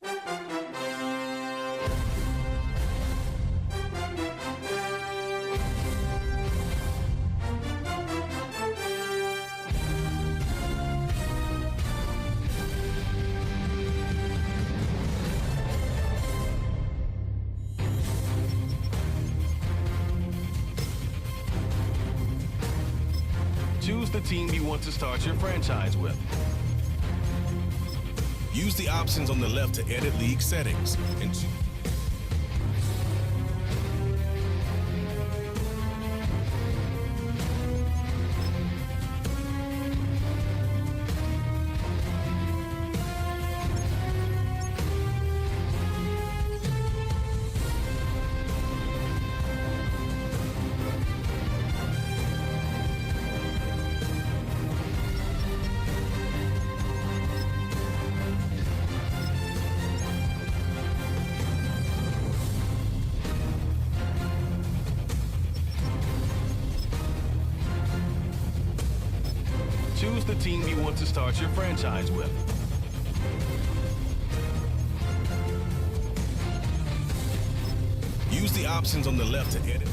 Choose the team you want to start your franchise with. Use the options on the left to edit league settings and Choose the team you want to start your franchise with. use the options on the left to edit.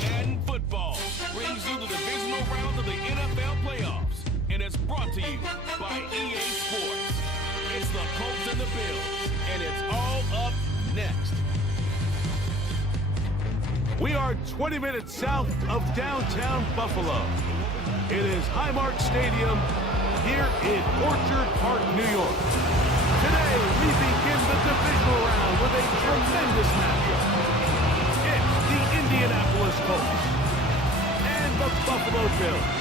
Madden football brings you the divisional round of the NFL playoffs, and it's brought to you by EA Sports. It's the Colts and the Bills, and it's all up next. We are 20 minutes south of downtown Buffalo. It is Highmark Stadium here in Orchard Park, New York. Today, we begin the divisional round with a tremendous matchup. It's the Indianapolis Colts and the Buffalo Bills.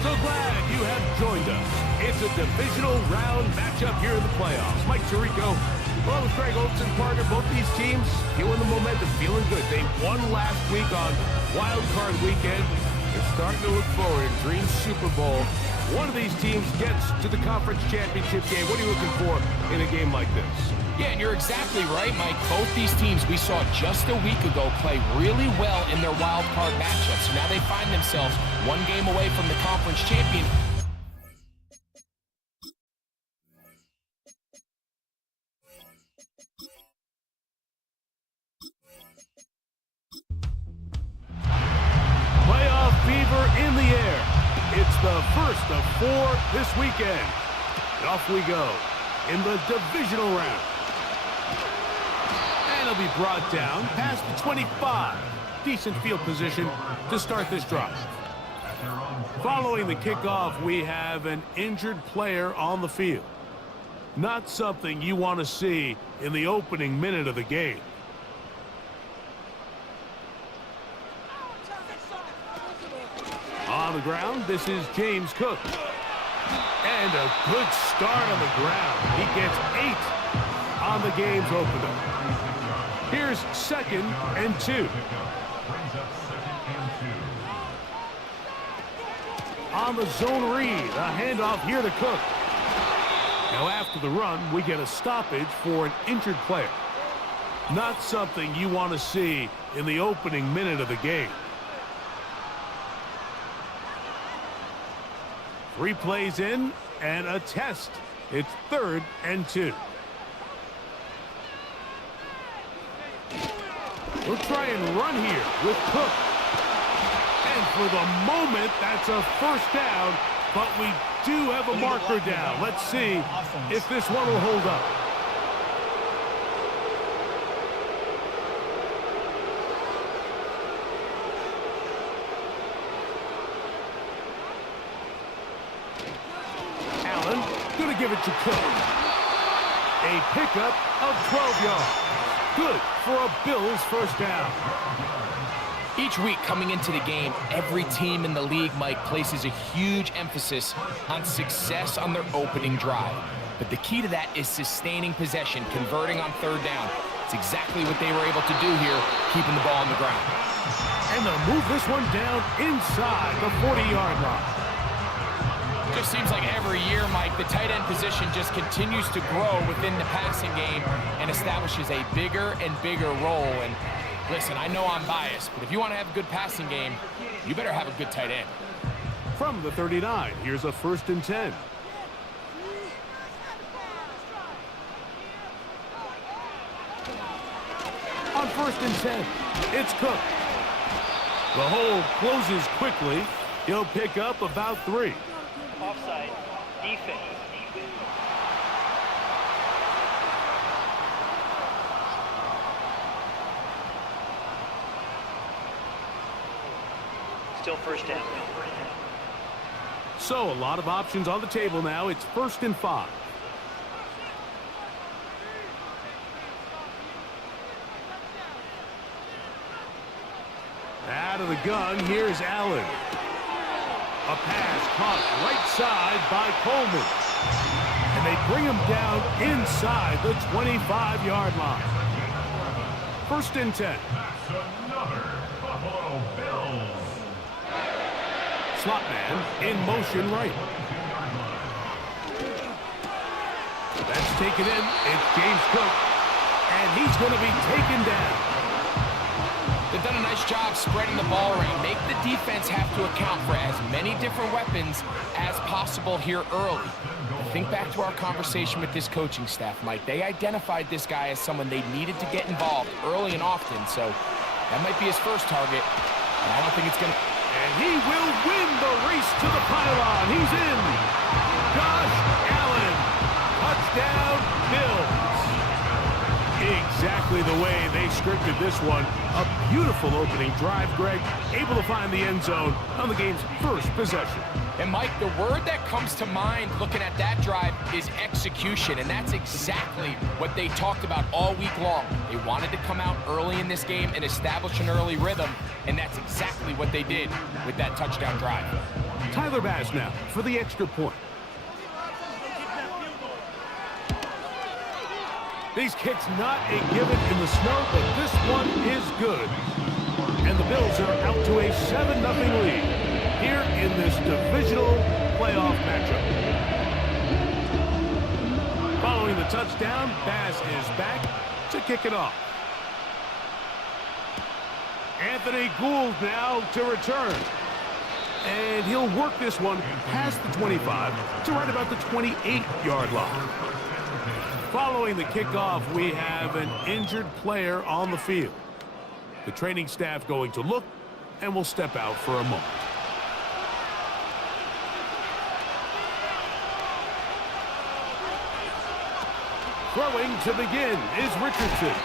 So glad you have joined us. It's a divisional round matchup here in the playoffs. Mike Tirico, along with Greg Olson, partner. Both these teams feeling the momentum, feeling good. They won last week on Wild Card Weekend. They're starting to look forward in Dream Super Bowl. One of these teams gets to the conference championship game. What are you looking for in a game like this? Yeah, and you're exactly right, Mike. Both these teams we saw just a week ago play really well in their wild card matchups. So now they find themselves one game away from the conference champion. Playoff fever in the air. It's the first of 4 this weekend. And off we go in the divisional round. And it'll be brought down past the 25. Decent field position to start this drive. Following the kickoff, we have an injured player on the field. Not something you want to see in the opening minute of the game. On the ground, this is James Cook. And a good start on the ground. He gets 8 on the game's opener. Here's 2nd and 2. On the zone read, a handoff here to Cook. Now after the run, we get a stoppage for an injured player. Not something you want to see in the opening minute of the game. 3 plays in and a test. It's 3rd and 2. We'll try and run here with Cook. And for the moment, that's a first down, but we do have a marker down. Let's see if this one will hold up. Allen, gonna give it to Cook. A pickup of 12 yards. Good for a Bills first down. Each week coming into the game, every team in the league, Mike, places a huge emphasis on success on their opening drive. But the key to that is sustaining possession, converting on 3rd down. It's exactly what they were able to do here, keeping the ball on the ground. And they'll move this one down inside the 40-yard line. Just seems like every year, Mike, the tight end position just continues to grow within the passing game and establishes a bigger and bigger role. And listen, I know I'm biased, but if you want to have a good passing game, you better have a good tight end. From the 39, here's a 1st and 10. On 1st and 10, it's Cook. The hole closes quickly. He'll pick up about 3. Offside, defense. Still first down. So a lot of options on the table now. It's 1st and 5. Out of the gun, here's Allen. A pass caught right side by Coleman. And they bring him down inside the 25-yard line. 1st and 10. Slot man in motion right. That's taken in. It's James Cook. And he's going to be taken down. They've done a nice job spreading the ball around. Make the defense have to account for as many different weapons as possible here early. The think back to our conversation with this coaching staff, Mike. They identified this guy as someone they needed to get involved early and often, so that might be his first target, and I don't think it's going to... And he will win the race to the pylon. He's in. Josh Allen. Touchdown, Bills. Exactly the way they scripted this one. A beautiful opening drive, Greg. Able to find the end zone on the game's first possession. And, Mike, the word that comes to mind looking at that drive is execution, and that's exactly what they talked about all week long. They wanted to come out early in this game and establish an early rhythm, and that's exactly what they did with that touchdown drive. Tyler Bass now for the extra point. These kicks not a given in the snow, but this one is good. And the Bills are out to a 7-0 lead here in this divisional playoff matchup. Following the touchdown, Bass is back to kick it off. Anthony Gould now to return. And he'll work this one past the 25 to right about the 28-yard line. Following the kickoff, we have an injured player on the field. The training staff going to look and will step out for a moment. Throwing to begin is Richardson.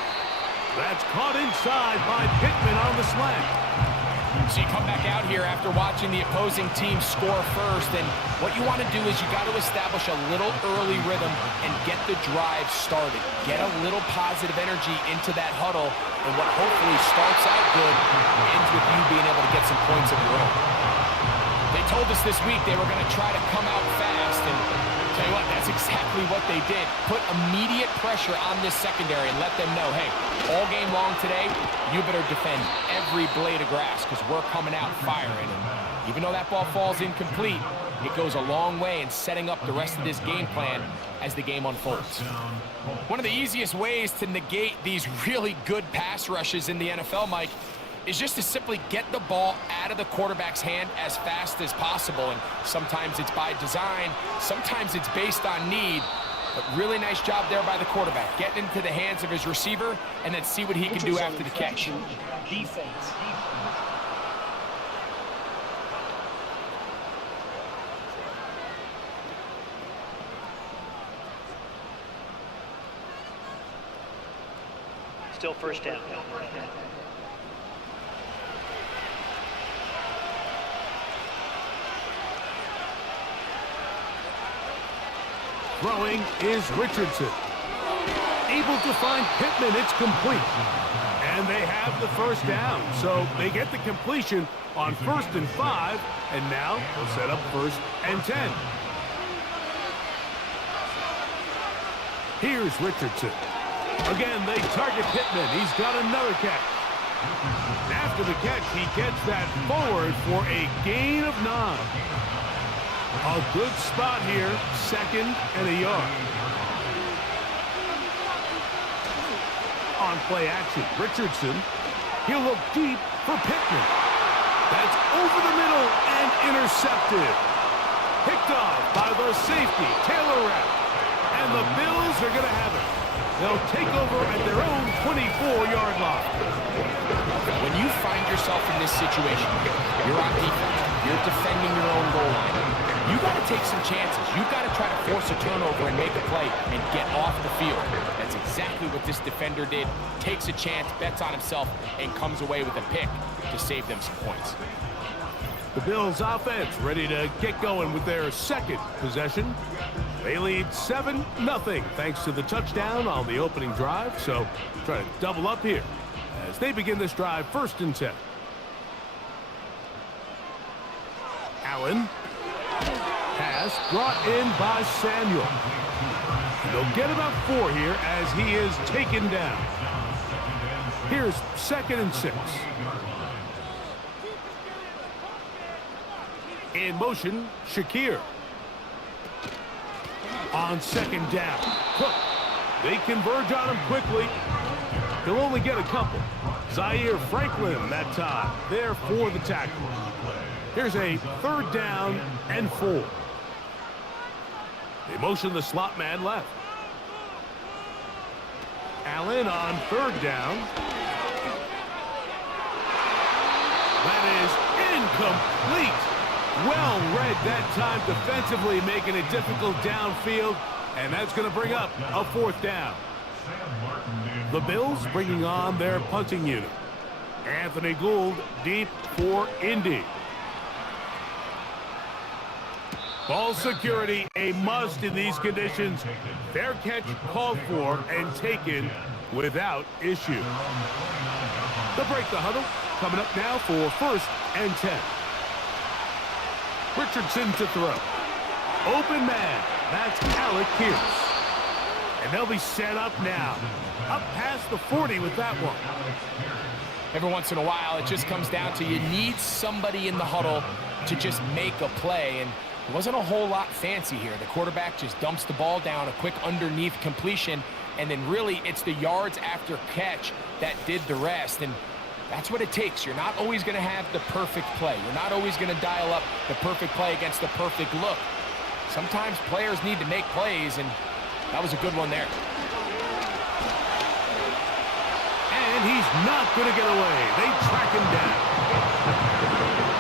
That's caught inside by Pittman on the slant. So you come back out here after watching the opposing team score first, and what you want to do is you got to establish a little early rhythm and get the drive started. Get a little positive energy into that huddle, and what hopefully starts out good ends with you being able to get some points of your own. They told us this week they were going to try to come out fast, and tell you what, that's exactly what they did. Put immediate pressure on this secondary and let them know, hey, all game long today, you better defend every blade of grass because we're coming out firing. And even though that ball falls incomplete, it goes a long way in setting up the rest of this game plan as the game unfolds. One of the easiest ways to negate these really good pass rushes in the NFL, Mike, is just to simply get the ball out of the quarterback's hand as fast as possible. And sometimes it's by design, sometimes it's based on need. But really nice job there by the quarterback, getting into the hands of his receiver and then see what he can do after the catch. Defense. Still first down. Throwing is Richardson. Able to find Pittman. It's complete. And they have the first down. So they get the completion on 1st and 5. And now they'll set up 1st and 10. Here's Richardson. Again, they target Pittman. He's got another catch. After the catch, he gets that forward for a gain of 9. A good spot here, 2nd and a yard. On play action, Richardson. He'll look deep for Pittman. That's over the middle and intercepted. Picked off by the safety, Taylor Rapp. And the Bills are going to have it. They'll take over at their own 24-yard line. When you find yourself in this situation, you're on defense, you're defending your own goal line, you got to take some chances. You've got to try to force a turnover and make a play and get off the field. That's exactly what this defender did. Takes a chance, bets on himself, and comes away with a pick to save them some points. The Bills offense ready to get going with their 2nd possession. They lead 7-0 thanks to the touchdown on the opening drive. So try to double up here as they begin this drive 1st and 10. Allen. Pass brought in by Samuel. They'll get about 4 here as he is taken down. Here's 2nd and 6. In motion, Shakir. On 2nd down, Cook. They converge on him quickly. He'll only get a couple. Zaire Franklin that time, there for the tackle. Here's a 3rd down and 4. They motion the slot man left. Allen on third down. That is incomplete. Well read that time defensively, making it difficult downfield, and that's going to bring up a fourth down. The Bills bringing on their punting unit. Anthony Gould deep for Indy. Ball security, a must in these conditions. Fair catch called for and taken without issue. They'll break the huddle. Coming up now for 1st and 10. Richardson to throw. Open man. That's Alec Pierce. And they'll be set up now. Up past the 40 with that one. Every once in a while, it just comes down to you need somebody in the huddle to just make a play. And it wasn't a whole lot fancy here. The quarterback just dumps the ball down, a quick underneath completion, and then really it's the yards after catch that did the rest. And that's what it takes. You're not always going to have the perfect play. You're not always going to dial up the perfect play against the perfect look. Sometimes players need to make plays, and that was a good one there. And he's not going to get away. They track him down.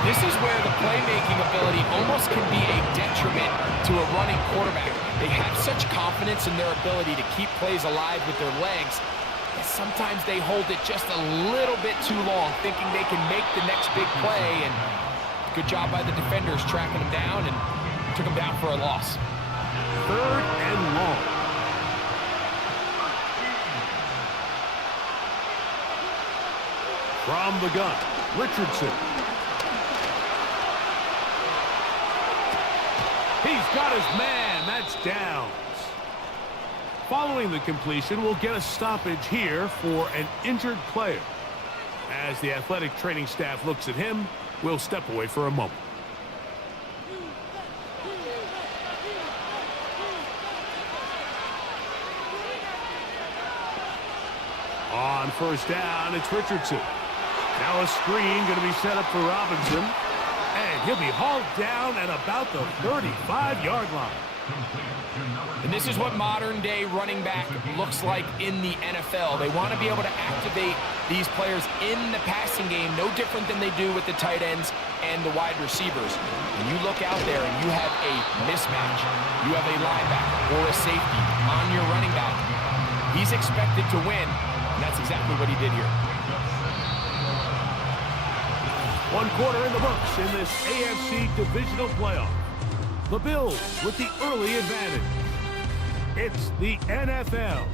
This is where the playmaking ability almost can be a detriment to a running quarterback. They have such confidence in their ability to keep plays alive with their legs. Sometimes they hold it just a little bit too long, thinking they can make the next big play, and good job by the defenders tracking him down and took him down for a loss. 3rd and long. From the gun, Richardson. He's got his man. That's down. Following the completion, we'll get a stoppage here for an injured player. As the athletic training staff looks at him, we'll step away for a moment. On 1st down, it's Richardson. Now a screen going to be set up for Robinson. And he'll be hauled down at about the 35-yard line. And this is what modern-day running back looks like in the NFL. They want to be able to activate these players in the passing game, no different than they do with the tight ends and the wide receivers. When you look out there and you have a mismatch, you have a linebacker or a safety on your running back, he's expected to win, and that's exactly what he did here. 1 quarter in the books in this AFC Divisional playoff. The Bills with the early advantage. It's the NFL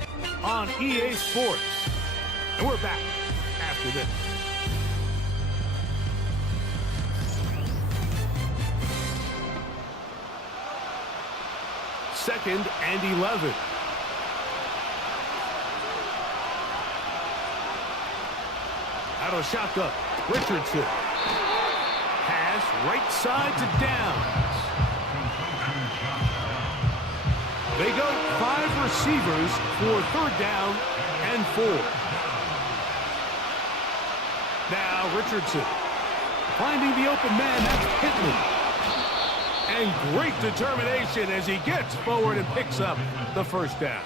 on EA Sports. And we're back after this. Second and 11. Out of shotgun, Richardson. Pass right side to Downs. They go 5 receivers for 3rd down and 4. Now Richardson finding the open man. That's Pittman. And great determination as he gets forward and picks up the 1st down.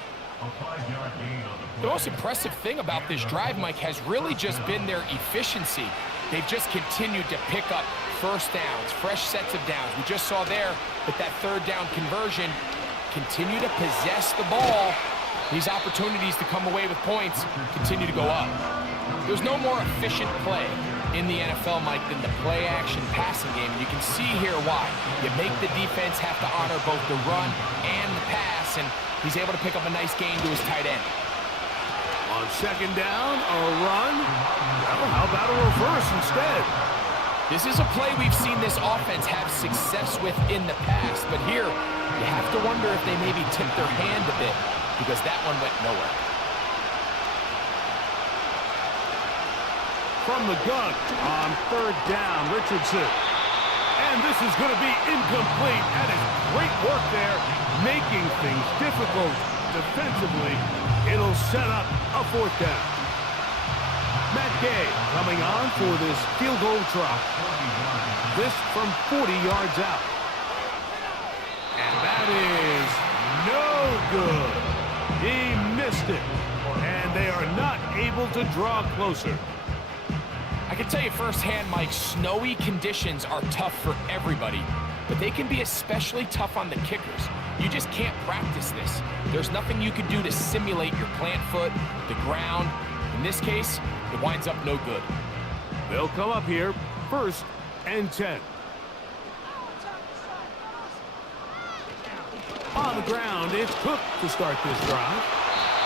The most impressive thing about this drive, Mike, has really just been their efficiency. They've just continued to pick up 1st downs, fresh sets of downs. We just saw there with that 3rd down conversion, continue to possess the ball. These opportunities to come away with points continue to go up. There's no more efficient play in the NFL, Mike, than the play-action passing game. And you can see here why. You make the defense have to honor both the run and the pass, and he's able to pick up a nice gain to his tight end. On 2nd down, a run. Well, how about a reverse instead? This is a play we've seen this offense have success with in the past, but here you have to wonder if they maybe tipped their hand a bit because that one went nowhere. From the gun on 3rd down, Richardson. And this is going to be incomplete. That is great work there, making things difficult defensively. It'll set up a 4th down. Matt Gay coming on for this field goal try. This from 40 yards out. And that is able to draw closer. I can tell you firsthand, Mike, snowy conditions are tough for everybody, but they can be especially tough on the kickers. You just can't practice this. There's nothing you can do to simulate your plant foot, the ground. In this case, it winds up no good. They'll come up here, 1st and 10. On the ground, it's Cook to start this drive.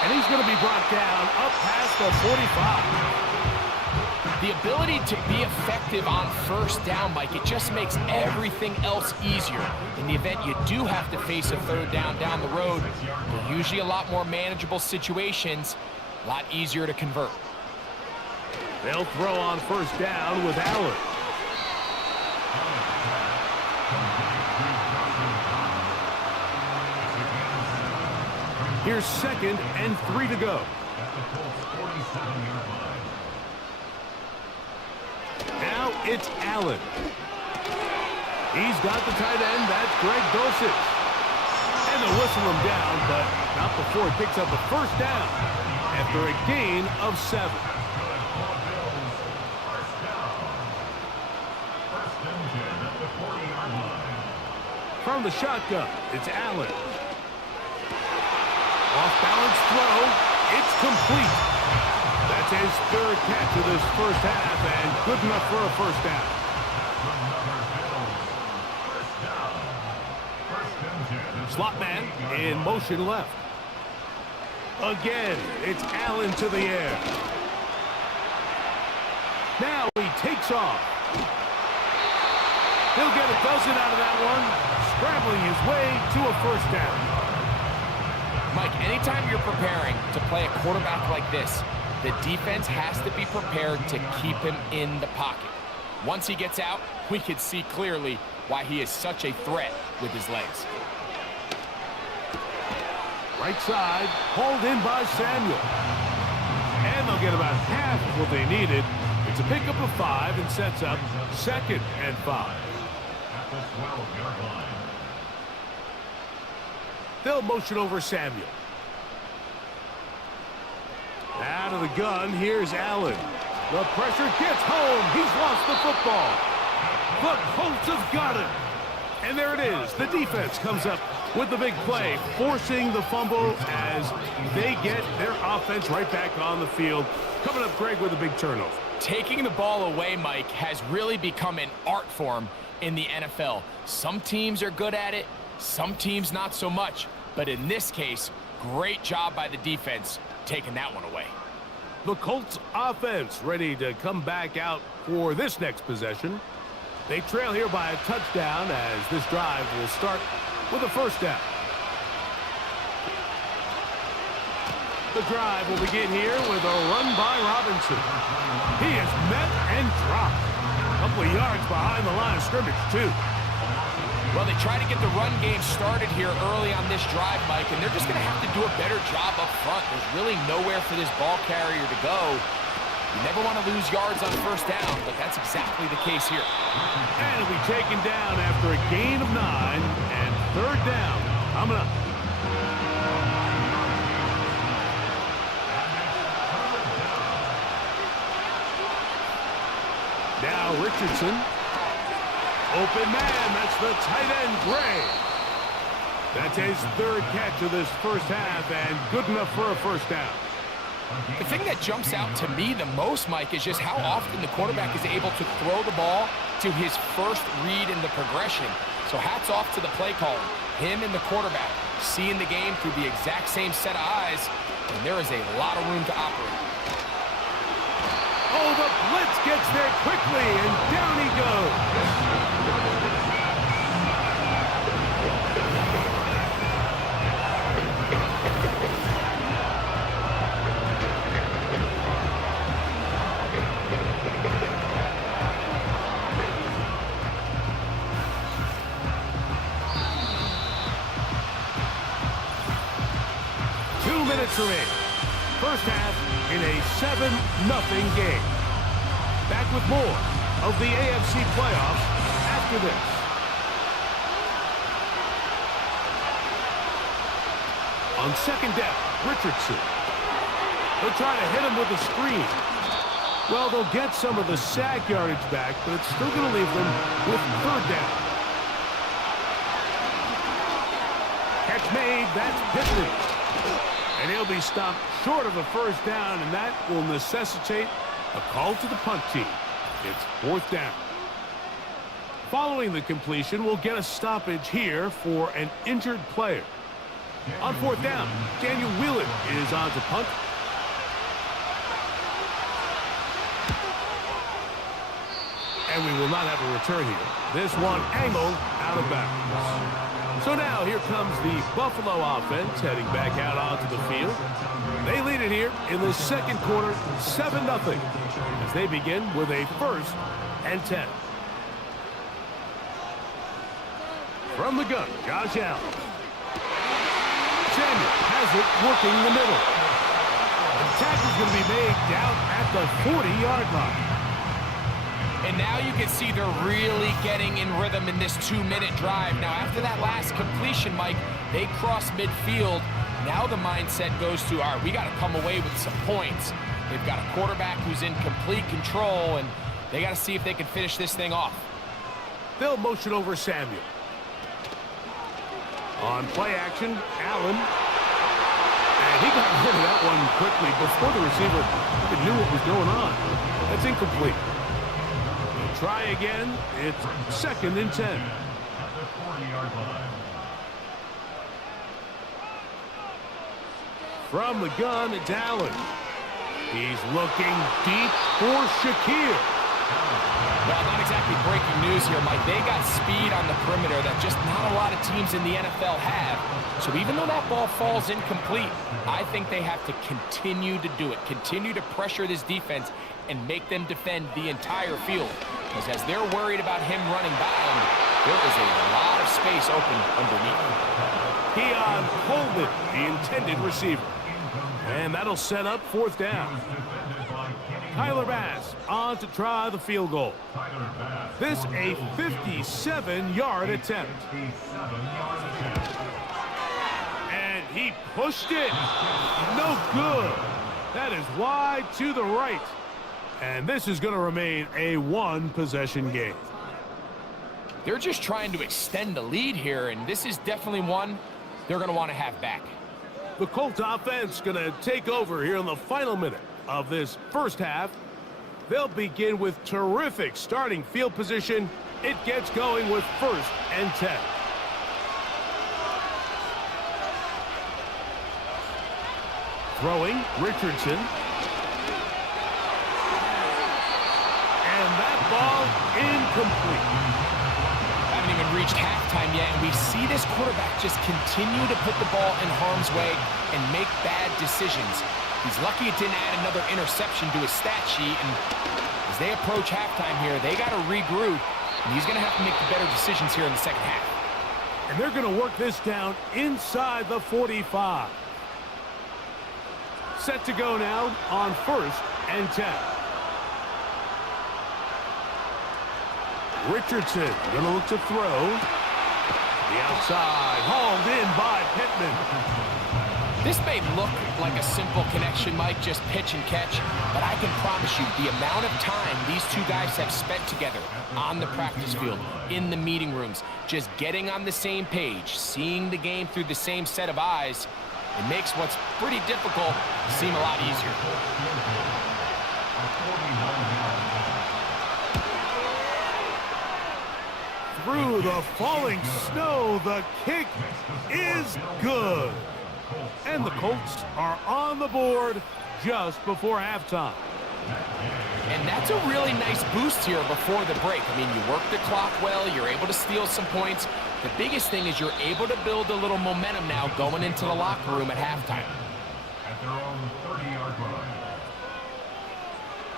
And he's going to be brought down up past the 45. The ability to be effective on 1st down, Mike, it just makes everything else easier. In the event you do have to face a 3rd down the road, they're usually a lot more manageable situations, a lot easier to convert. They'll throw on 1st down with Allen. Here's 2nd and 3 to go. Now it's Allen. He's got the tight end. That's Greg Dulcich. And they'll whistle him down, but not before he picks up a 1st down after a gain of 7. From the shotgun, it's Allen. Off-balance throw. It's complete. That's his 3rd catch of this 1st half, and good enough for a 1st down. Slot man in motion left. Again, it's Allen to the air. Now he takes off. He'll get a dozen out of that one, scrambling his way to a 1st down. Mike, anytime you're preparing to play a quarterback like this, the defense has to be prepared to keep him in the pocket. Once he gets out, we can see clearly why he is such a threat with his legs. Right side, hauled in by Samuel. And they'll get about half of what they needed. It's a pickup of 5 and sets up 2nd and 5. They'll motion over Samuel. Out of the gun, here's Allen. The pressure gets home. He's lost the football. The Colts have got it. And there it is. The defense comes up with the big play, forcing the fumble as they get their offense right back on the field. Coming up, Greg, with a big turnover. Taking the ball away, Mike, has really become an art form in the NFL. Some teams are good at it, some teams not so much. But in this case, great job by the defense taking that one away. The Colts offense ready to come back out for this next possession. They trail here by a touchdown as this drive will start with a 1st down. The drive will begin here with a run by Robinson. He is met and dropped. A couple of yards behind the line of scrimmage, too. Well, they try to get the run game started here early on this drive, Mike, and they're just going to have to do a better job up front. There's really nowhere for this ball carrier to go. You never want to lose yards on 1st down, but that's exactly the case here. And it'll be taken down after a gain of 9 and 3rd down. Coming up. Now Richardson. Open man, that's the tight end, Gray. That's his 3rd catch of this 1st half, and good enough for a 1st down. The thing that jumps out to me the most, Mike, is just how often the quarterback is able to throw the ball to his 1st read in the progression. So hats off to the play caller. Him and the quarterback seeing the game through the exact same set of eyes, and there is a lot of room to operate. Oh, the blitz gets there quickly, and down he goes. 2 minutes remaining. 1st half in a 7-0 game. Back with more of the AFC playoffs after this. On 2nd down, Richardson. They'll try to hit him with a screen. Well, they'll get some of the sack yardage back, but it's still going to leave them with third down. Catch made, that's Pittman. And he'll be stopped short of a first down, and that will necessitate a call to the punt team. It's fourth down. Following the completion, we'll get a stoppage here for an injured player. On fourth down, Daniel Whelan is on to punt. And we will not have a return here. This one angled out of bounds. So now here comes the Buffalo offense heading back out onto the field. They lead it here in the second quarter, 7-0, as they begin with a 1st and 10. From the gun, Josh Allen. Samuel has it working the middle. The tackle's going to be made down at the 40-yard line. And now you can see they're really getting in rhythm in this 2-minute drive. Now, after that last completion, Mike, they cross midfield. Now the mindset goes to, all right, we got to come away with some points. They've got a quarterback who's in complete control, and they got to see if they can finish this thing off. They'll motion over Samuel. On play action, Allen. And he got rid of that one quickly before the receiver even knew what was going on. That's incomplete. Try again. It's 2nd and 10. From the gun, it's Allen. He's looking deep for Shakir. Well, not exactly breaking news here, Mike. They got speed on the perimeter that just not a lot of teams in the NFL have. So even though that ball falls incomplete, I think they have to continue to do it. Continue to pressure this defense and make them defend the entire field. Because as they're worried about him running bound, there is a lot of space open underneath. Keon Coleman, the intended receiver. And that'll set up 4th down. Tyler Bass on to try the field goal. This a 57-yard attempt. And he pushed it. No good. That is wide to the right. And this is going to remain a 1-possession game. They're just trying to extend the lead here, and this is definitely one they're going to want to have back. The Colts offense going to take over here in the final minute of this first half. They'll begin with terrific starting field position. It gets going with 1st and 10. Throwing, Richardson. And that ball incomplete. Haven't even reached halftime yet, and we see this quarterback just continue to put the ball in harm's way and make bad decisions. He's lucky it didn't add another interception to his stat sheet, and as they approach halftime here, they got to regroup, and he's going to have to make the better decisions here in the second half. And they're going to work this down inside the 45. Set to go now on 1st and 10. Richardson going to look to throw. The outside, hauled in by Pittman. This may look like a simple connection, Mike, just pitch and catch, but I can promise you the amount of time these two guys have spent together on the practice field, in the meeting rooms, just getting on the same page, seeing the game through the same set of eyes, it makes what's pretty difficult seem a lot easier. Through the falling snow, the kick is good. And the Colts are on the board just before halftime. And that's a really nice boost here before the break. I mean, you work the clock well, you're able to steal some points. The biggest thing is you're able to build a little momentum now going into the locker room at halftime. At their own 30-yard line.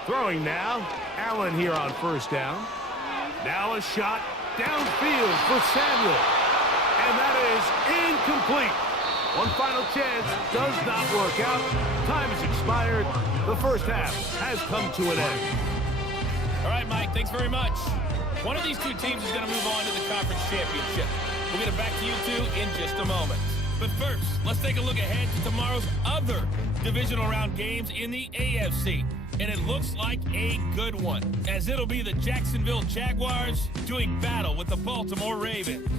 Throwing now, Allen here on 1st down. Now a shot downfield for Samuel. And that is incomplete. One final chance does not work out. Time has expired. The first half has come to an end. All right, Mike, thanks very much. One of these two teams is going to move on to the conference championship. We'll get it back to you two in just a moment. But first, let's take a look ahead to tomorrow's other divisional round games in the AFC. And it looks like a good one, as it'll be the Jacksonville Jaguars doing battle with the Baltimore Ravens.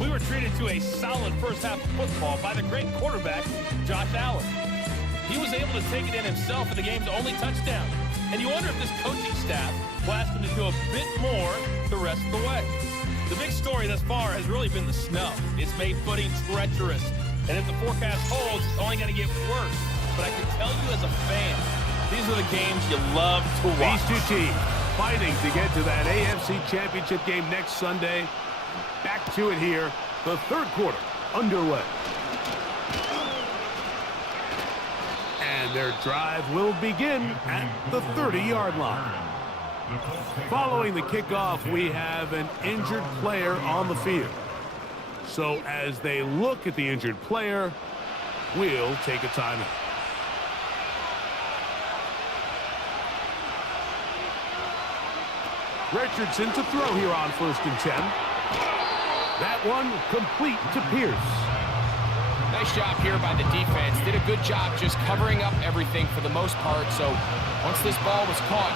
We were treated to a solid first half of football by the great quarterback, Josh Allen. He was able to take it in himself for the game's only touchdown. And you wonder if this coaching staff will ask him to do a bit more the rest of the way. The big story thus far has really been the snow. It's made footing treacherous. And if the forecast holds, it's only going to get worse. But I can tell you as a fan, these are the games you love to watch. These two teams fighting to get to that AFC Championship game next Sunday. Back to it here. The third quarter underway. And their drive will begin at the 30-yard line. Following the kickoff, we have an injured player on the field. So as they look at the injured player, we'll take a timeout. Richardson to throw here on 1st and 10. That one complete to Pierce. Nice job here by the defense. Did a good job just covering up everything for the most part. So once this ball was caught,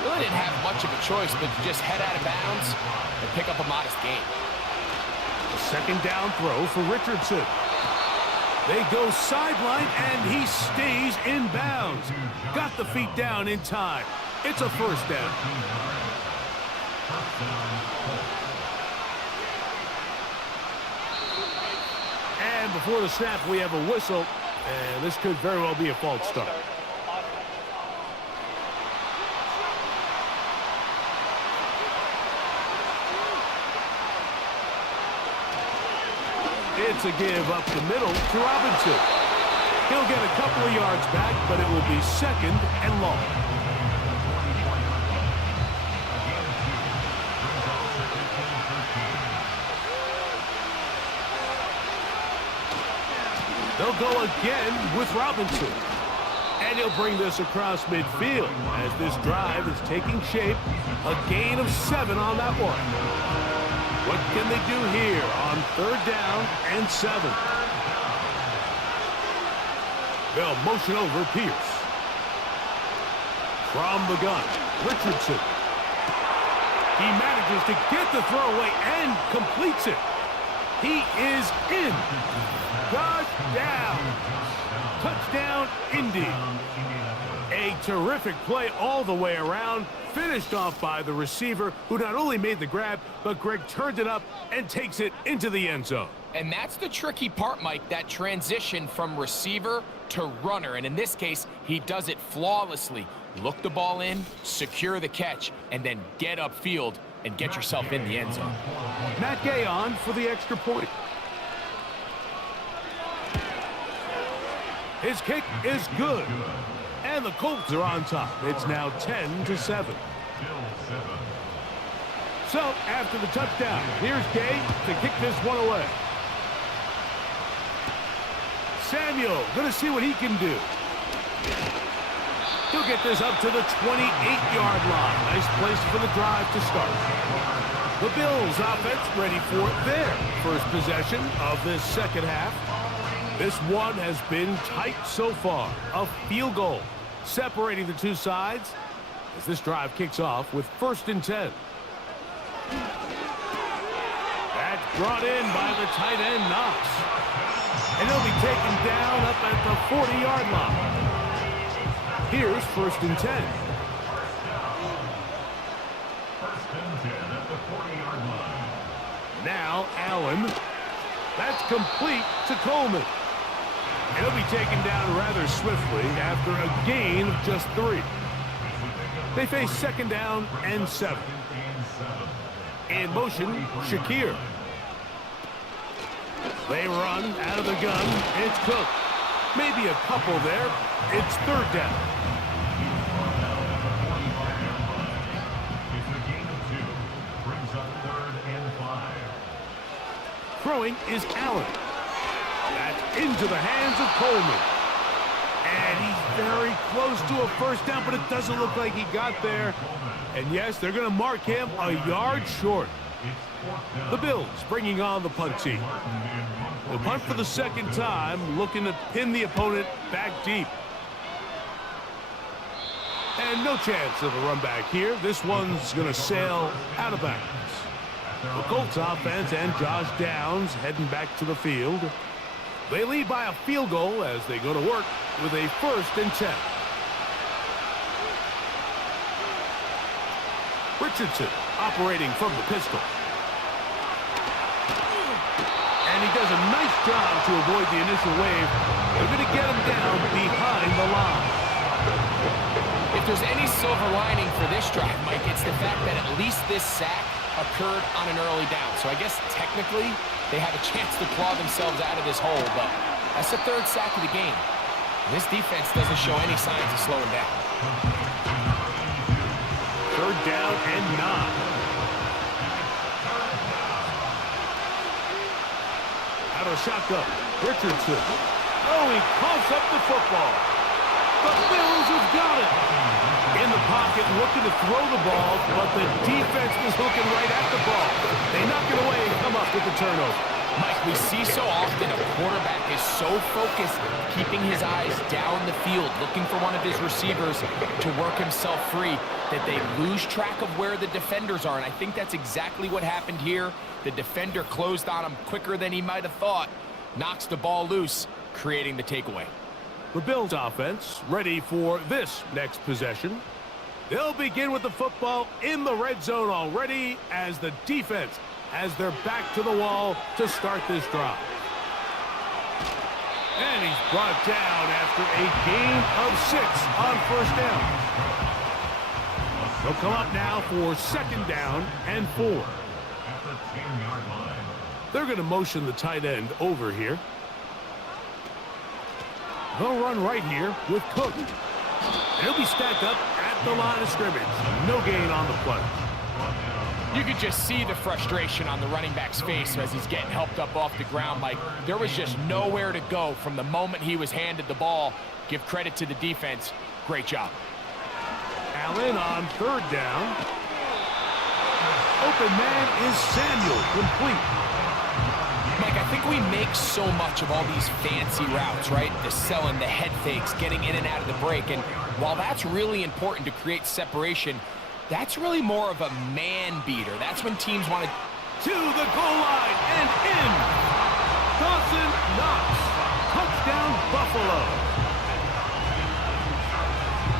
really didn't have much of a choice but to just head out of bounds and pick up a modest gain. A second down throw for Richardson. They go sideline, and he stays in bounds. Got the feet down in time. It's a first down. And before the snap, we have a whistle, and this could very well be a false start. It's a give up the middle to Robinson. He'll get a couple of yards back, but it will be 2nd and long. They'll go again with Robinson. And he'll bring this across midfield as this drive is taking shape. A gain of 7 on that one. What can they do here on 3rd down and 7? They'll motion over Pierce. From the gun, Richardson. He manages to get the throwaway and completes it. He is in. Touchdown. Touchdown, Indy. A terrific play all the way around. Finished off by the receiver, who not only made the grab, but Greg turned it up and takes it into the end zone. And that's the tricky part, Mike, that transition from receiver to runner. And in this case, he does it flawlessly. Look the ball in, secure the catch, and then get upfield and get yourself in the end zone. Matt Gay on for the extra point. His kick is good. And the Colts are on top. It's now 10-7. So, after the touchdown, here's Gay to kick this one away. Samuel, going to see what he can do. He'll get this up to the 28-yard line. Nice place for the drive to start. The Bills offense ready for their first possession of this second half. This one has been tight so far. A field goal separating the two sides as this drive kicks off with 1st and 10. That's brought in by the tight end, Knox. And he'll be taken down up at the 40-yard line. Here's 1st and 10. 1st and 10 at the 40-yard line. Now Allen. That's complete to Coleman. And he'll be taken down rather swiftly after a gain of just 3. They face 2nd down and 7. In motion, Shakir. They run out of the gun. It's Cook. Maybe a couple there. It's 3rd down. Throwing is Allen. That's into the hands of Coleman. And he's very close to a 1st down, but it doesn't look like he got there. And yes, they're going to mark him a yard short. The Bills bringing on the punt team. They'll punt for the second time, looking to pin the opponent back deep. And no chance of a run back here. This one's going to sail out of bounds. The Colts offense and Josh Downs heading back to the field. They lead by a field goal as they go to work with a 1st and 10. Richardson operating from the pistol. And he does a nice job to avoid the initial wave. They're going to get him down behind the line. If there's any silver lining for this drive, Mike, it's the fact that at least this sack occurred on an early down. So I guess technically they have a chance to claw themselves out of this hole, but that's the 3rd sack of the game. This defense doesn't show any signs of slowing down. 3rd down and 9. Out of shotgun, Richardson. Oh, he coughs up the football. The Bills have got it. In the pocket, looking to throw the ball, but the defense was looking right at the ball. They knock it away and come up with the turnover. Mike, we see so often a quarterback is so focused, keeping his eyes down the field, looking for one of his receivers to work himself free, that they lose track of where the defenders are. And I think that's exactly what happened here. The defender closed on him quicker than he might have thought, knocks the ball loose, creating the takeaway. The Bills offense ready for this next possession. They'll begin with the football in the red zone already as the defense has their back to the wall to start this drive. And he's brought down after a gain of 6 on 1st down. They'll come up now for 2nd down and 4. They're going to motion the tight end over here. They'll run right here with Cook. And he'll be stacked up at the line of scrimmage. No gain on the play. You could just see the frustration on the running back's face as he's getting helped up off the ground. Mike, there was just nowhere to go from the moment he was handed the ball. Give credit to the defense. Great job. Allen on 3rd down. Open man is Samuel, complete. Mike, I think we make so much of all these fancy routes, right? The selling, the head fakes, getting in and out of the break. And while that's really important to create separation, that's really more of a man beater. That's when teams want to the goal line and in. Dawson Knox. Touchdown, Buffalo.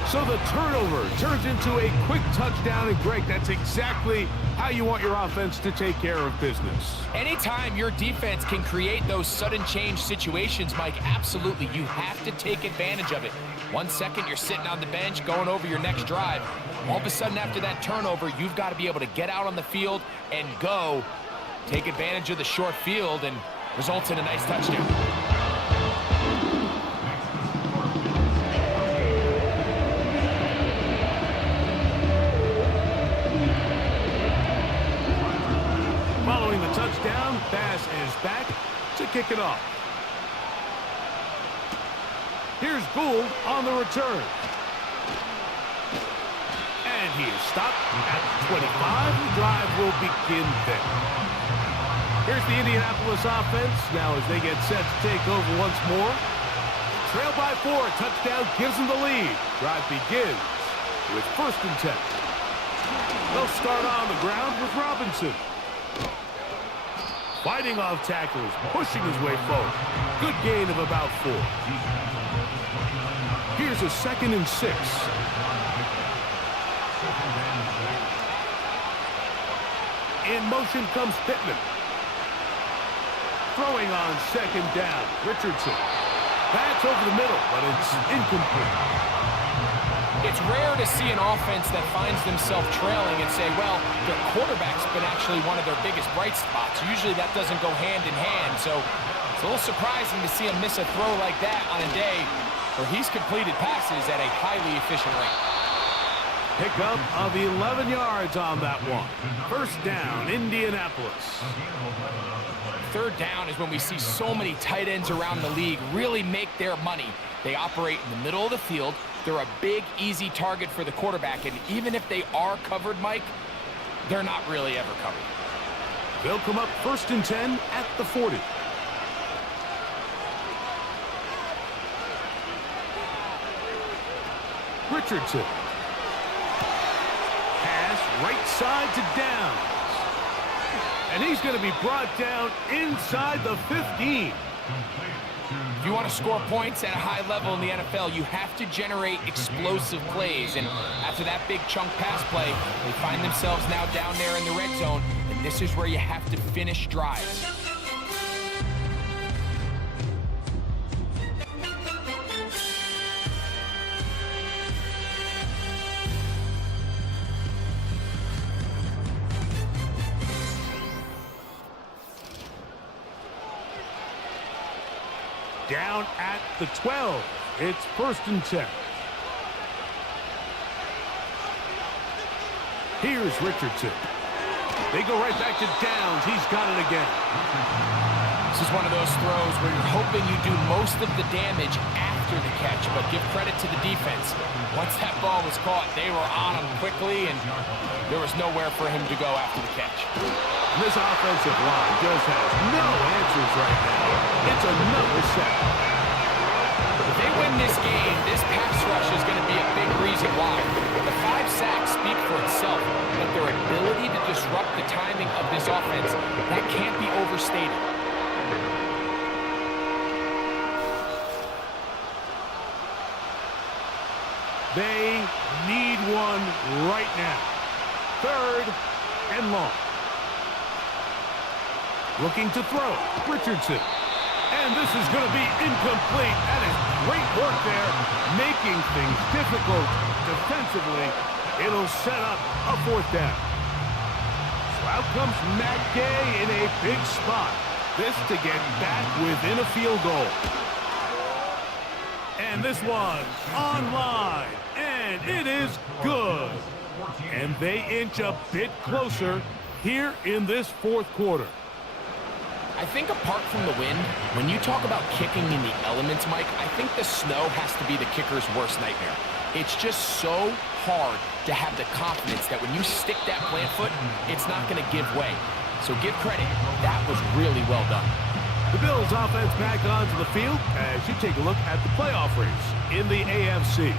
So the turnover turns into a quick touchdown, and Greg, that's exactly how you want your offense to take care of business. Anytime your defense can create those sudden change situations, Mike, absolutely, you have to take advantage of it. 1 second, you're sitting on the bench, going over your next drive. All of a sudden, after that turnover, you've got to be able to get out on the field and go. Take advantage of the short field, and results in a nice touchdown. Following the touchdown, Bass is back to kick it off. Here's Gould on the return. And he is stopped at 25. The drive will begin there. Here's the Indianapolis offense now as they get set to take over once more. Trail by 4. Touchdown gives them the lead. Drive begins with 1st and 10. They'll start on the ground with Robinson. Fighting off tackles, pushing his way forward. Good gain of about 4. Here's a 2nd and 6. In motion comes Pittman. Throwing on 2nd down, Richardson. That's over the middle, but it's incomplete. It's rare to see an offense that finds themselves trailing and say, well, their quarterback's been actually one of their biggest bright spots. Usually that doesn't go hand in hand, so it's a little surprising to see him miss a throw like that on a day where he's completed passes at a highly efficient rate. Pickup of 11 yards on that one. 1st down, Indianapolis. 3rd down is when we see so many tight ends around the league really make their money. They operate in the middle of the field. They're a big, easy target for the quarterback, and even if they are covered, Mike, they're not really ever covered. They'll come up 1st and 10 at the 40. Richardson. Pass right side to Downs. And he's going to be brought down inside the 15. If you want to score points at a high level in the NFL, you have to generate explosive plays. And after that big chunk pass play, they find themselves now down there in the red zone. And this is where you have to finish drives. Down at the 12. It's 1st and 10. Here's Richardson. They go right back to Downs. He's got it again. This is one of those throws where you're hoping you do most of the damage after the catch, but give credit to the defense. Once that ball was caught, they were on him quickly, and there was nowhere for him to go after the catch. This offensive line just has no answers right now. It's another sack. If they win this game, this pass rush is going to be a big reason why. The 5 sacks speak for itself, but their ability to disrupt the timing of this offense, that can't be overstated. They need one right now. 3rd and long. Looking to throw. Richardson. And this is going to be incomplete. That is great work there, making things difficult defensively. It'll set up a 4th down. So out comes Matt Gay in a big spot. This to get back within a field goal. And this one online. And it is good. And they inch a bit closer here in this 4th quarter. I think apart from the wind, when you talk about kicking in the elements, Mike, I think the snow has to be the kicker's worst nightmare. It's just so hard to have the confidence that when you stick that plant foot, it's not going to give way. So give credit. That was really well done. The Bills offense back onto the field as you take a look at the playoff race in the AFC.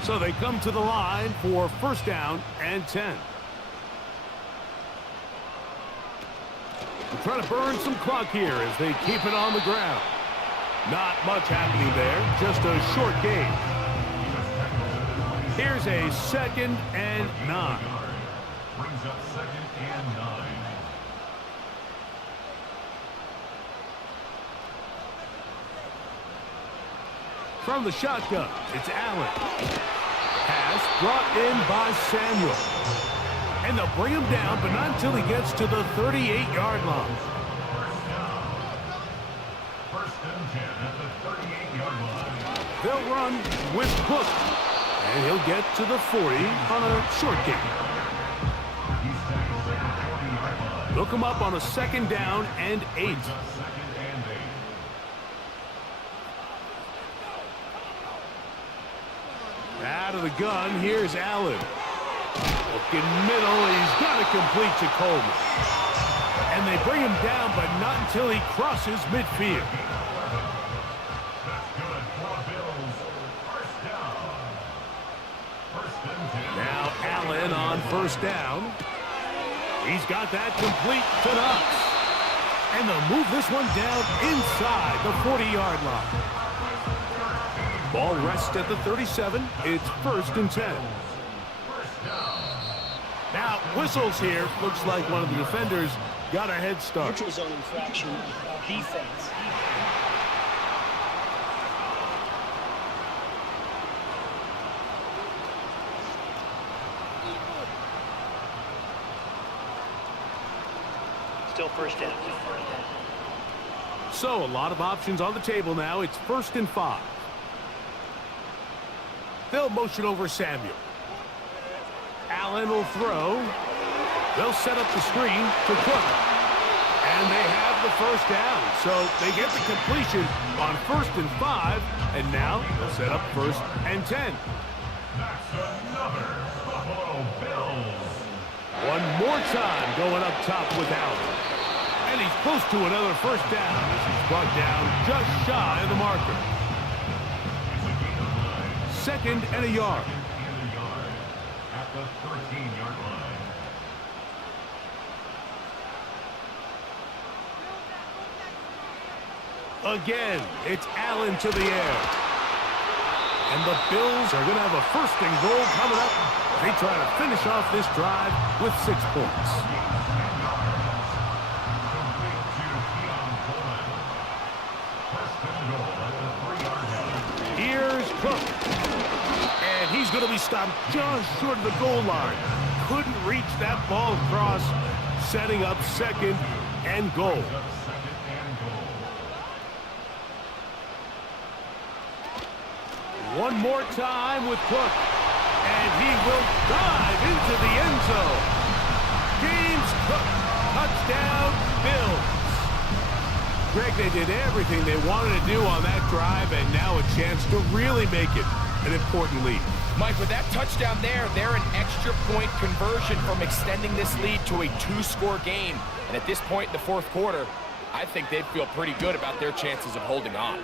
So they come to the line for 1st down and 10. They're trying to burn some clock here as they keep it on the ground. Not much happening there, just a short game. Here's a 2nd and 9. Brings up 2nd and 9. From the shotgun, it's Allen. Pass brought in by Samuel. And they'll bring him down, but not until he gets to the 38-yard line. 1st and 10 at the 38-yard line. They'll run with Cook. And he'll get to the 40 on a short gain. They'll come up on a 2nd down and 8. Out of the gun, here's Allen. Looking middle, he's got to complete to Coleman. And they bring him down, but not until he crosses midfield. Now Allen on 1st down. He's got that complete to Knox. And they'll move this one down inside the 40-yard line. Ball rests at the 37. It's 1st and 10. Now, whistles here. Looks like one of the defenders got a head start. Neutral zone infraction, defense. Still 1st down. So, a lot of options on the table now. It's 1st and 5. They'll motion over Samuel. Allen will throw. They'll set up the screen to Cook. And they have the 1st down. So they get the completion on 1st and 5. And now they'll set up 1st and 10. That's another Buffalo Bills. One more time going up top with Allen. And he's close to another first down as he's brought down just shy of the marker. 2nd and a yard. At the 13-yard line. Again, it's Allen to the air. And the Bills are going to have a 1st and goal coming up. They try to finish off this drive with 6 points. Here's Cook. And he's going to be stopped just short of the goal line. Couldn't reach that ball across, setting up 2nd and goal. One more time with Cook. And he will dive into the end zone. James Cook, touchdown, Bills. Greg, they did everything they wanted to do on that drive, and now a chance to really make it an important lead. Mike, with that touchdown there, they're an extra point conversion from extending this lead to a 2-score game. And at this point in the 4th quarter, I think they'd feel pretty good about their chances of holding on.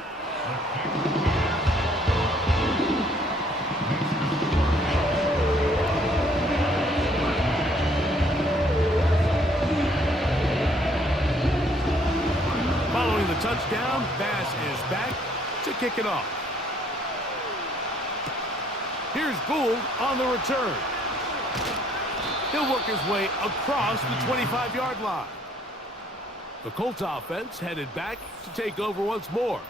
Following the touchdown, Bass is back to kick it off. Here's Gould on the return. He'll work his way across the 25-yard line. The Colts offense headed back to take over once more.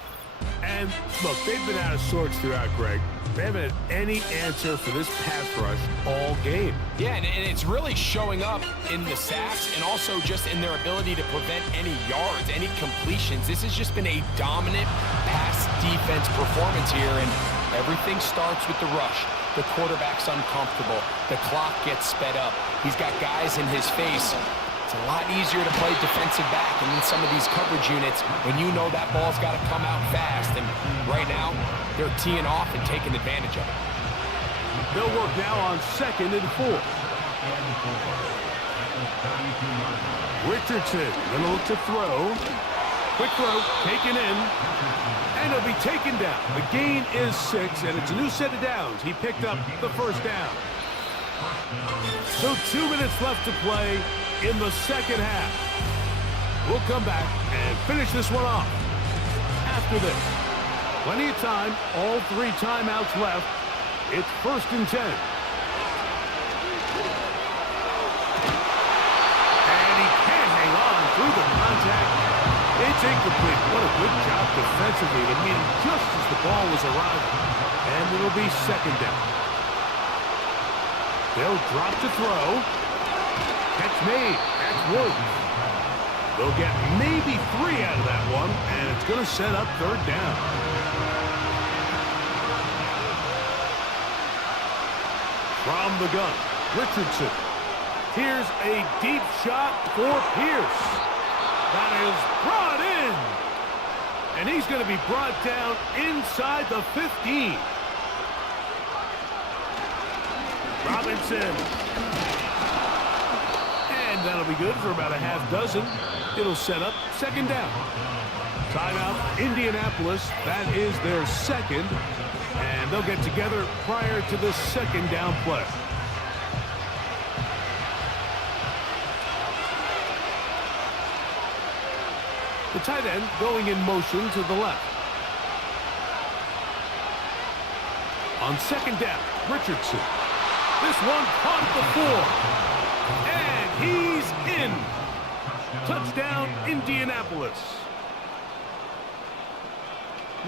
And look, they've been out of sorts throughout, Greg. They haven't had any answer for this pass rush all game. Yeah, and it's really showing up in the sacks and also just in their ability to prevent any yards, any completions. This has just been a dominant pass defense performance here, and everything starts with the rush. The quarterback's uncomfortable. The clock gets sped up. He's got guys in his face. It's a lot easier to play defensive back and in some of these coverage units when you know that ball's got to come out fast. And right now, they're teeing off and taking advantage of it. They'll work now on 2nd and 4. Richardson going to look to throw. Quick throw, taken in. And he'll be taken down. The gain is 6, and it's a new set of downs. He picked up the 1st down. So 2 minutes left to play in the 2nd half. We'll come back and finish this one off after this. Plenty of time, all 3 timeouts left. It's 1st and 10. And he can't hang on through the contact. It's incomplete. What a good job defensively to meet him just as the ball was arriving. And it'll be 2nd down. They'll drop to throw. Catch made. That's Woods. They'll get maybe 3 out of that one, and it's going to set up 3rd down. From the gun, Richardson. Here's a deep shot for Pierce. That is brought in. And he's going to be brought down inside the 15. Robinson. And that'll be good for about a half dozen. It'll set up 2nd down. Timeout, Indianapolis. That is their 2nd. And they'll get together prior to the 2nd down play. The tight end going in motion to the left. On 2nd down, Richardson. This one caught at the 4. And he's in. Touchdown, Indianapolis.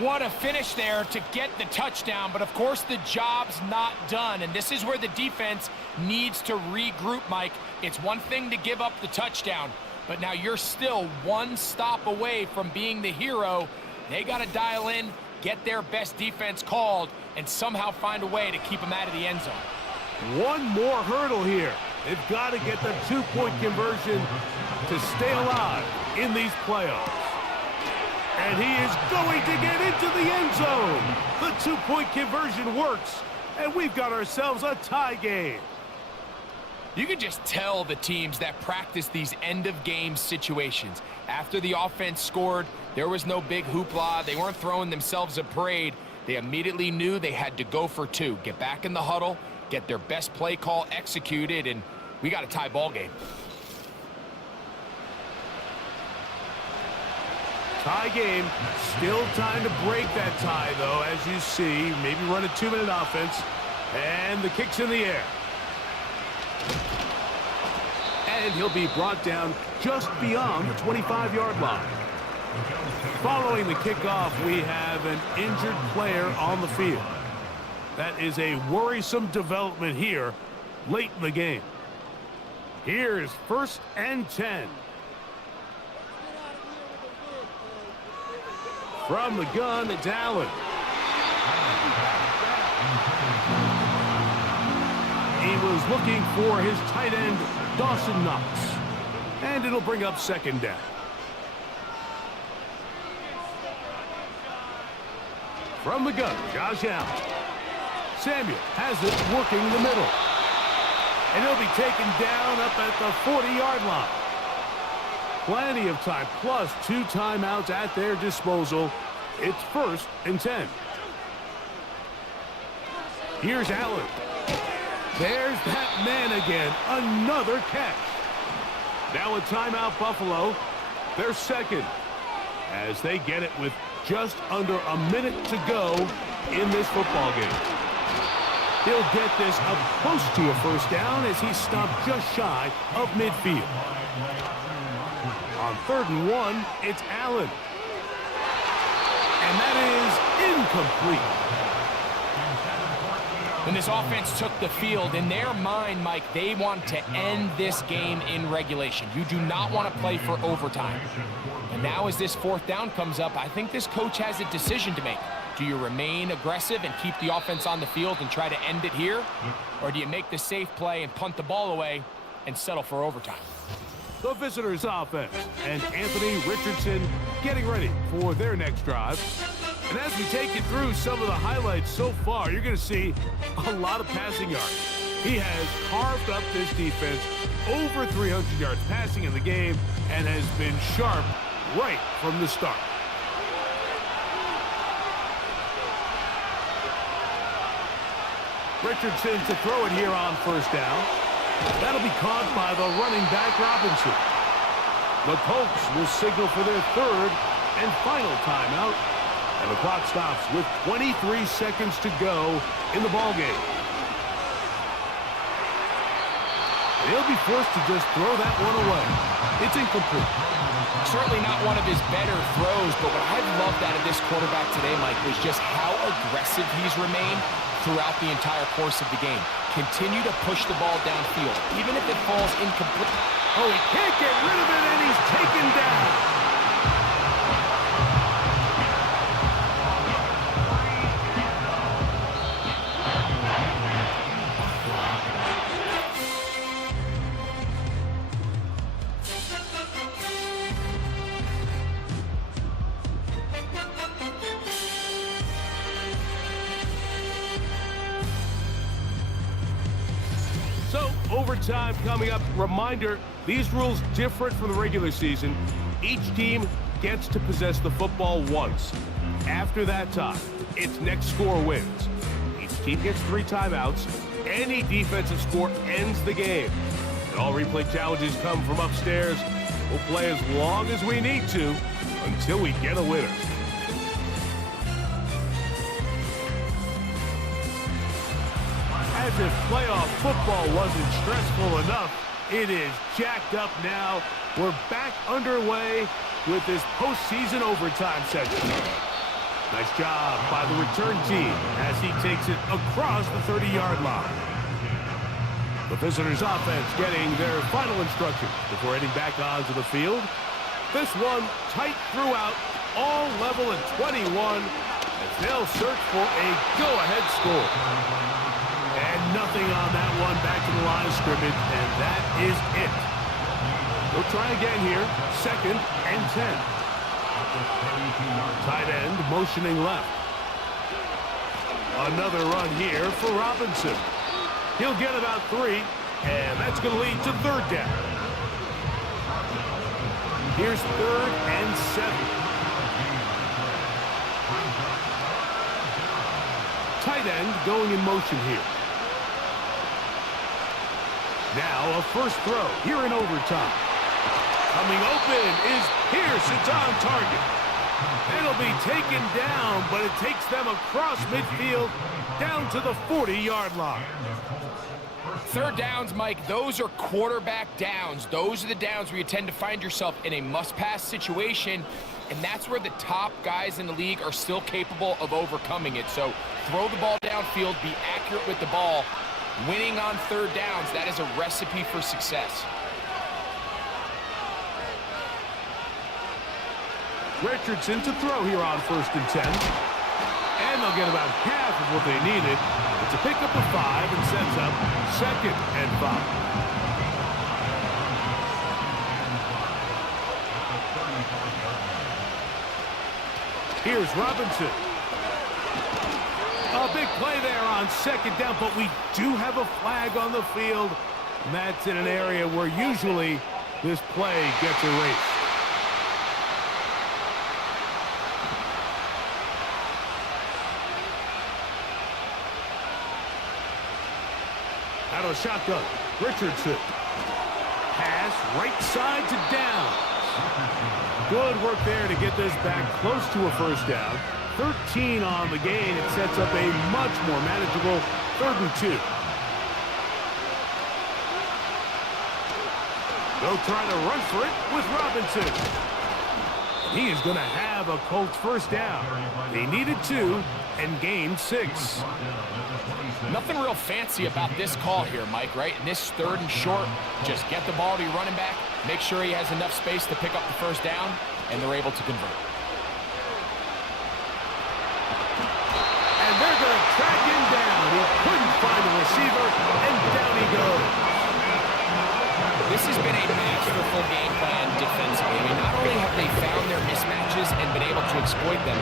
What a finish there to get the touchdown, but of course the job's not done, and this is where the defense needs to regroup, Mike. It's one thing to give up the touchdown, but now you're still one stop away from being the hero. They got to dial in, get their best defense called, and somehow find a way to keep them out of the end zone. One more hurdle here. They've got to get the 2-point conversion to stay alive in these playoffs. And he is going to get into the end zone. The 2-point conversion works, and we've got ourselves a tie game. You can just tell the teams that practice these end-of-game situations. After the offense scored, there was no big hoopla. They weren't throwing themselves a parade. They immediately knew they had to go for two. Get back in the huddle, get their best play call executed, and we got a tie ball game. Tie game. Still time to break that tie, though, as you see. Maybe run a 2-minute offense. And the kick's in the air. And he'll be brought down just beyond the 25-yard line. Following the kickoff, we have an injured player on the field. That is a worrisome development here late in the game. Here is 1st and 10. From the gun, it's Allen. He was looking for his tight end, Dawson Knox. And it'll bring up 2nd down. From the gun, Josh Allen. Samuel has it working the middle. And he'll be taken down up at the 40-yard line. Plenty of time, plus 2 timeouts at their disposal. It's 1st and 10. Here's Allen. There's that man again. Another catch. Now a timeout, Buffalo. They're 2nd. As they get it with just under a minute to go in this football game. He'll get this up close to a 1st down as he stopped just shy of midfield. On 3rd and 1, it's Allen. And that is incomplete. When this offense took the field, in their mind, Mike, they want to end this game in regulation. You do not want to play for overtime. And now as this 4th down comes up, I think this coach has a decision to make. Do you remain aggressive and keep the offense on the field and try to end it here? Or do you make the safe play and punt the ball away and settle for overtime? The visitors' offense and Anthony Richardson getting ready for their next drive. And as we take you through some of the highlights so far, you're going to see a lot of passing yards. He has carved up this defense, over 300 yards passing in the game, and has been sharp right from the start. Richardson to throw it here on 1st down. That'll be caught by the running back, Robinson. The Colts will signal for their 3rd and final timeout. And the clock stops with 23 seconds to go in the ballgame. He'll be forced to just throw that one away. It's incomplete. Certainly not one of his better throws, but what I've loved out of this quarterback today, Mike, was just how aggressive he's remained throughout the entire course of the game. Continue to push the ball downfield, even if it falls incomplete. Oh, he can't get rid of it, and he's taken down. So, overtime coming up. Reminder, these rules different from the regular season. Each team gets to possess the football once. After that time, it's next score wins. Each team gets 3 timeouts. Any defensive score ends the game. And all replay challenges come from upstairs. We'll play as long as we need to until we get a winner. As if playoff football wasn't stressful enough, it is jacked up now. We're back underway with this postseason overtime section. Nice job by the return team as he takes it across the 30-yard line. The visitors' offense getting their final instructions before heading back onto the field. This one tight throughout, all level at 21, as they'll search for a go-ahead score. And nothing on that one, back to the line of scrimmage, and that is it. We'll try again here, 2nd and 10. Tight end motioning left. Another run here for Robinson. He'll get about 3, And that's going to lead to third down. Here's 3rd and 7. Tight end going in motion here. Now a first throw here in overtime. Coming open is Pierce. It's on target. It'll be taken down, but it takes them across midfield down to the 40-yard line. Third downs, Mike, those are quarterback downs. Those are the downs where you tend to find yourself in a must-pass situation, and that's where the top guys in the league are still capable of overcoming it. So throw the ball downfield, be accurate with the ball. Winning on third downs, that is a recipe for success. Richardson to throw here on 1st and 10. And they'll get about half of what they needed. It's a pickup of 5 and sets up 2nd and 5. Here's Robinson. A big play there on 2nd down, but we do have a flag on the field. And that's in an area where usually this play gets erased. Out of shotgun, Richardson. Pass right side to down. Good work there to get this back close to a first down. 13 on the gain. It sets up a much more manageable 3rd and 2. They'll try to run for it with Robinson. He is going to have a Colts first down. They needed 2 and gained 6. Nothing real fancy about this call here, Mike, right? In this 3rd and short, just get the ball to your running back, make sure he has enough space to pick up the first down, and they're able to convert. And they're going to track him down. He couldn't find a receiver, and down he goes. This has been a masterful game plan defensively. I mean, not only have they found their mismatches and been able to exploit them,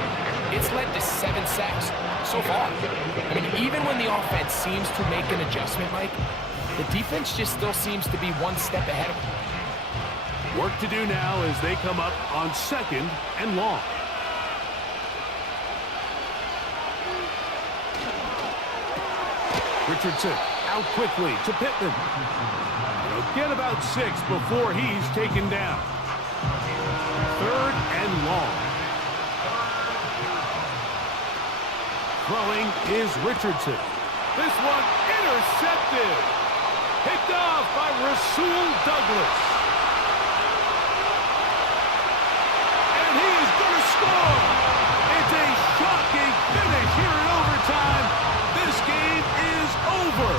it's led to 7 sacks so far. I mean, even when the offense seems to make an adjustment, Mike, the defense just still seems to be one step ahead of them. Work to do now as they come up on 2nd and long. Richardson out quickly to Pittman. He'll get about 6 before he's taken down. 3rd and long. Throwing is Richardson. This one intercepted. Picked off by Rasul Douglas. And he is going to score. It's a shocking finish here in overtime. This game is over.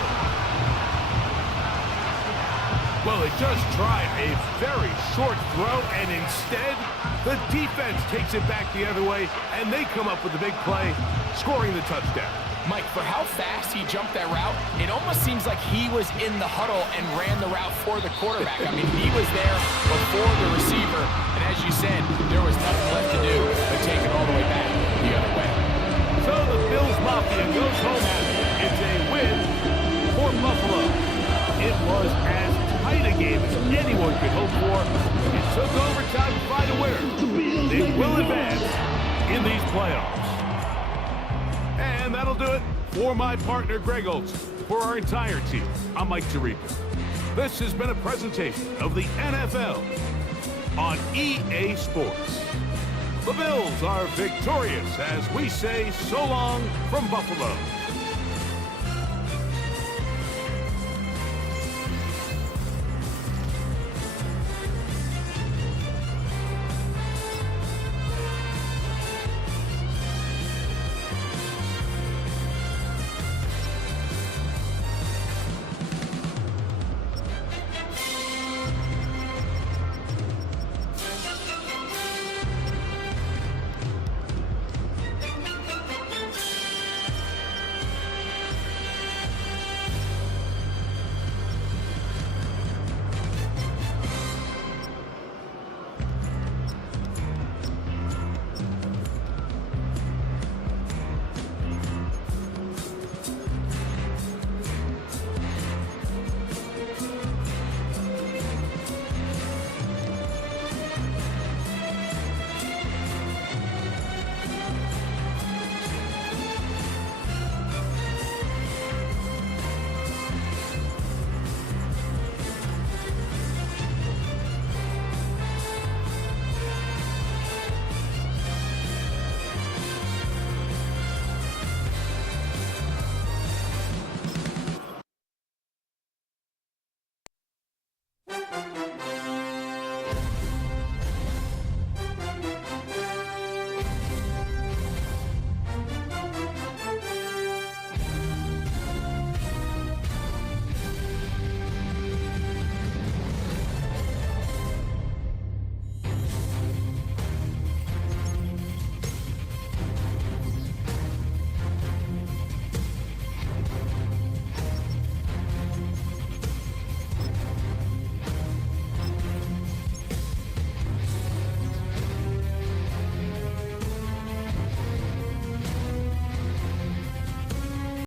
Well, they just tried a very short throw, and instead, the defense takes it back the other way, and they come up with a big play, scoring the touchdown. Mike, for how fast he jumped that route, it almost seems like he was in the huddle and ran the route for the quarterback. I mean, he was there before the receiver, and as you said, there was nothing left to do but take it all the way back the other way. So the Bills Mafia goes home happy. It's a win for Buffalo. It was as tight a game as anyone could hope for. It took overtime to find a winner. They will advance in these playoffs. And that'll do it for my partner, Greg Olson. For our entire team, I'm Mike Tirico. This has been a presentation of the NFL on EA Sports. The Bills are victorious as we say so long from Buffalo.